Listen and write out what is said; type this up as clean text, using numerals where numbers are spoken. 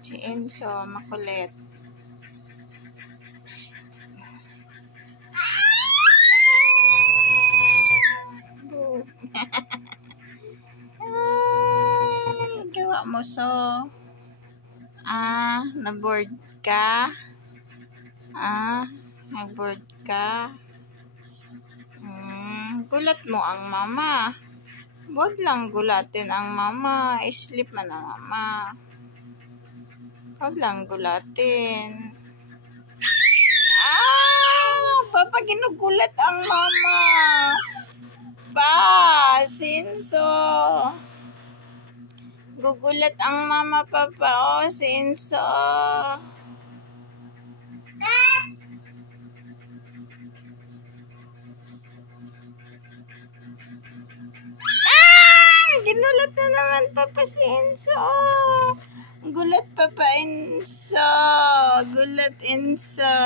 Si Enzo, makulit. Ay, gawa mo so. Na-board ka? Nag-board ka? Gulat mo ang mama. Huwag lang gulatin ang mama. Sleep man ang mama. Huwag lang gulatin. Papa, ginugulat ang mama. Sinso. Gugulat ang mama, papa. Sinso. Ginulat na naman, papa, si Enzo. Gulat, papa, Enzo. Gulat, Enzo.